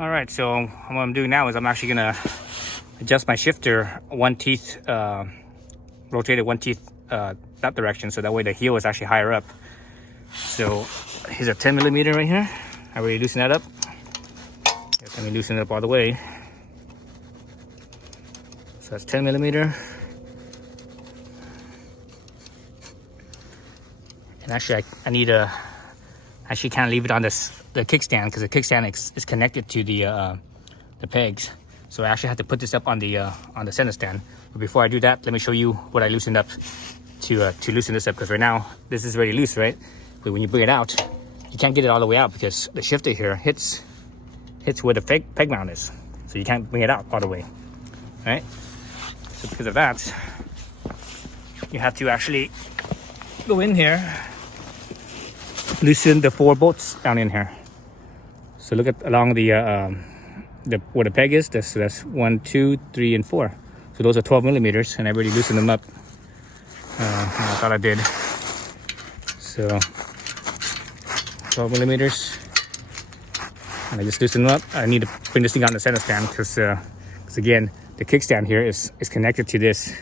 Alright, so what I'm doing now is I'm actually gonna adjust my shifter one teeth, rotated one teeth that direction, so that way the heel is actually higher up. So here's a 10 millimeter right here. I already loosened that up. Yes, let me loosen it up all the way. So that's 10 millimeter. And actually I need a, actually can't leave it on this the kickstand because the kickstand is connected to the pegs. So I actually have to put this up on the center stand. But before I do that, let me show you what I loosened up to loosen this up, because right now this is already loose, right? But when you bring it out, you can't get it all the way out because the shifter here hits where the peg mount is. So you can't bring it out all the way, right? So because of that, you have to actually go in here, loosen the 4 bolts down in here. So look at along the where the peg is. That's 1, 2, 3, and 4. So those are 12 millimeters, and I already loosened them up. I thought I did. So 12 millimeters, and I just loosened them up. I need to bring this thing on the center stand because again, the kickstand here is connected to this,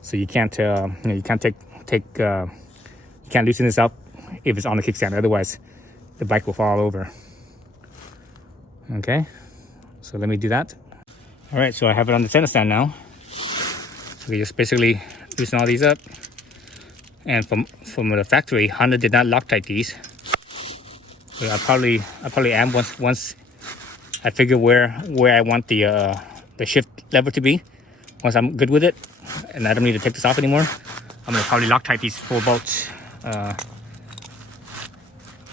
so you can't you can't you can't loosen this up if it's on the kickstand. Otherwise, the bike will fall over. Okay, so let me do that. All right, so I have it on the center stand now. So we just basically loosen all these up. And from the factory, Honda did not Loctite these. So I probably am once I figure where I want the shift lever to be. Once I'm good with it, and I don't need to take this off anymore, I'm gonna probably Loctite these 4 bolts.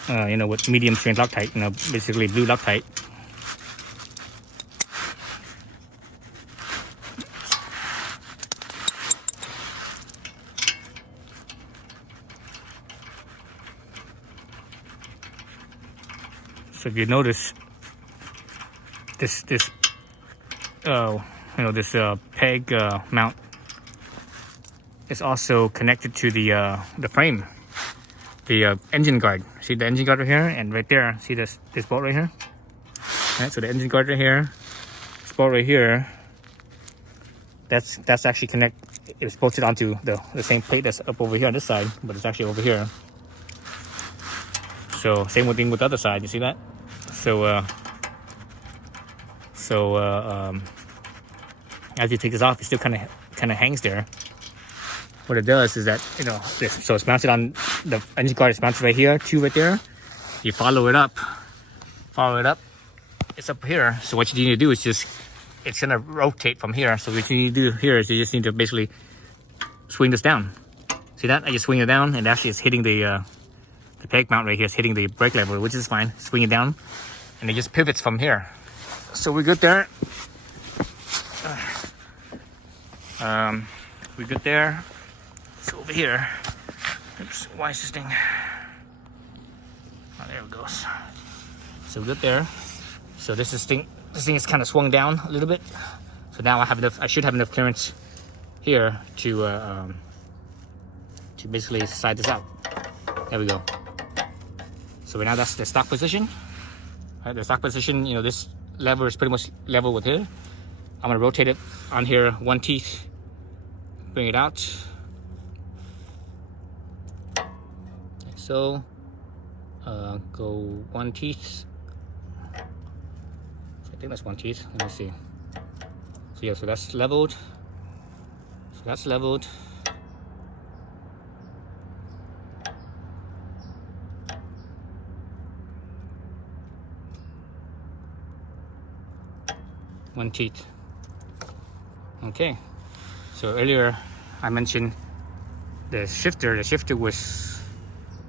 You know, with medium strength Loctite. You know, basically blue Loctite. So if you notice, this you know, this peg mount is also connected to the frame, the engine guard. See the engine guard right here, and right there, see this bolt right here. All right, so the engine guard right here, this bolt right here. That's actually it's bolted onto the same plate that's up over here on this side, but it's actually over here. So same thing with the other side. You see that? So as you take this off, it still kind of hangs there. What it does is that, you know, so it's mounted on the engine guard. It's mounted right here, 2 right there. You follow it up. It's up here. So what you need to do is it's gonna rotate from here. So what you need to do here is you just need to basically swing this down. See that? I just swing it down, and actually it's hitting the peg mount right here. It's hitting the brake lever, which is fine. Swing it down, and it just pivots from here. So we're good there. We're good there. So over here, oops, why is this thing? Oh, there it goes. So we're good there. So this thing is kind of swung down a little bit. So now I should have enough clearance here to basically slide this out. There we go. So right now that's the stock position. Right, the stock position, you know, this lever is pretty much level with here. I'm gonna rotate it on here 1 teeth, bring it out. Like so, go 1 teeth. So I think that's 1 teeth. Let me see. So yeah, so that's leveled. So that's leveled. One teeth. Okay. So earlier I mentioned the shifter. The shifter was,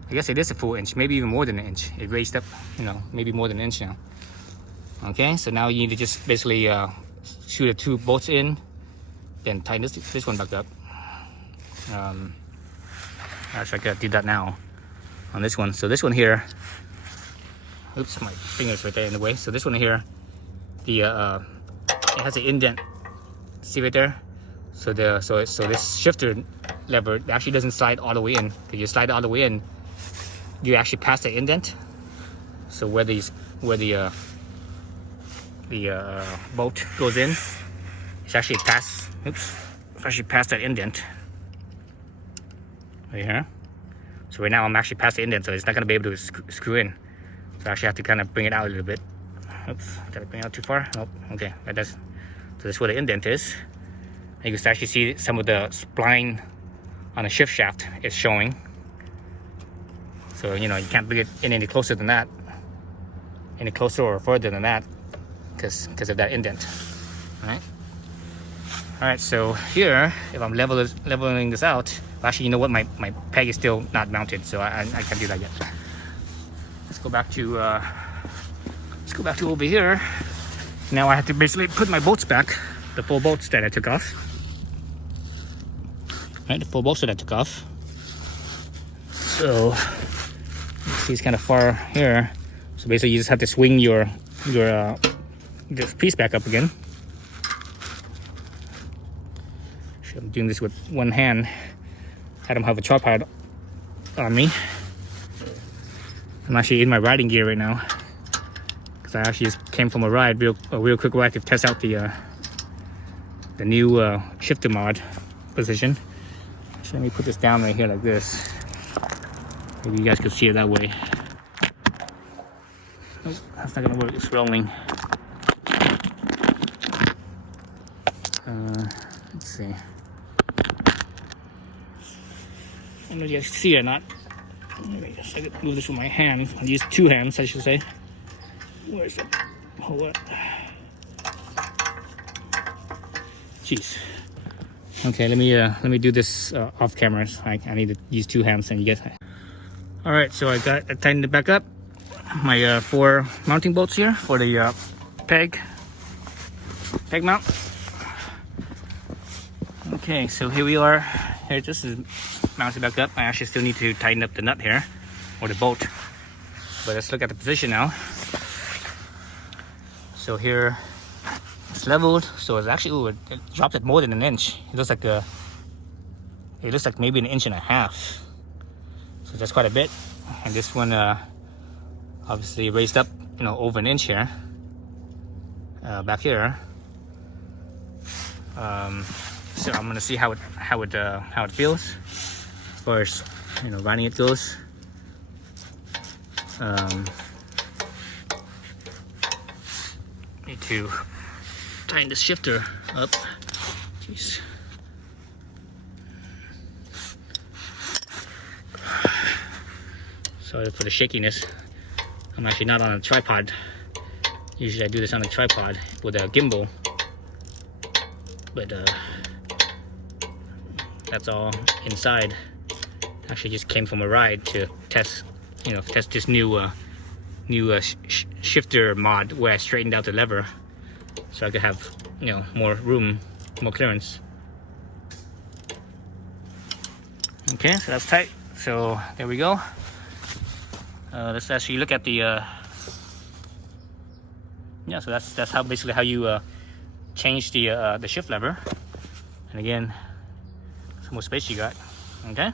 I guess it is a full inch, maybe even more than an inch. It raised up, you know, maybe more than an inch now. Okay. So now you need to just basically shoot the 2 bolts in, then tighten this one back up. Actually, I gotta do that now on this one. So this one here, oops, my finger's right there in the way. So this one here, it has an indent. See right there? So this shifter lever actually doesn't slide all the way in. If you slide it all the way in, you actually pass the indent. So where the bolt goes in, it's actually past. Oops, it's actually past that indent right here. So right now I'm actually past the indent, so it's not gonna be able to screw in. So I actually have to kind of bring it out a little bit. Oops, did I bring it out too far? Nope. Okay, that does. So this is where the indent is. And you can actually see some of the spline on the shift shaft is showing. So you know you can't bring it in any closer than that, any closer or further than that, because of that indent. All right. So here, if I'm leveling this out, well, actually, you know what? My peg is still not mounted, so I can't do that yet. Let's go back to over here. Now I have to basically put my bolts back, the 4 bolts that I took off. Right, the 4 bolts that I took off. So you see it's kind of far here. So basically, you just have to swing your this piece back up again. So I'm doing this with one hand. I don't have a tripod on me. I'm actually in my riding gear right now because I actually just came from a real quick ride to test out the new shifter mod position. So let me put this down right here like this. Maybe you guys could see it that way. Nope, that's not gonna work. It's rolling. Let's see. I don't know if you guys see it or not. Maybe just I could move this with my hands. I'll use 2 hands, I should say. Where is it? Hold up. Jeez. Okay, let me do this off camera. I need to use 2 hands, and you get. All right, so I tightened it back up. My 4 mounting bolts here for the peg mount. Okay, so here we are. Here, this is mounted back up. I actually still need to tighten up the nut here, or the bolt. But let's look at the position now. So here, it's leveled. So it's actually, it dropped it more than an inch. It looks like maybe an inch and a half. So that's quite a bit. And this one, obviously raised up, you know, over an inch here. Back here. So I'm gonna see how it feels as far as, you know, riding it goes. Need to tighten this shifter up. Jeez. Sorry for the shakiness. I'm actually not on a tripod. Usually I do this on a tripod with a gimbal, but that's all inside. Actually just came from a ride to test this new shifter mod where I straightened out the lever so I could have, you know, more room, more clearance. Okay, so that's tight. So there we go. Let's actually look at the so that's how basically how you change the shift lever. And again, some more space you got. Okay.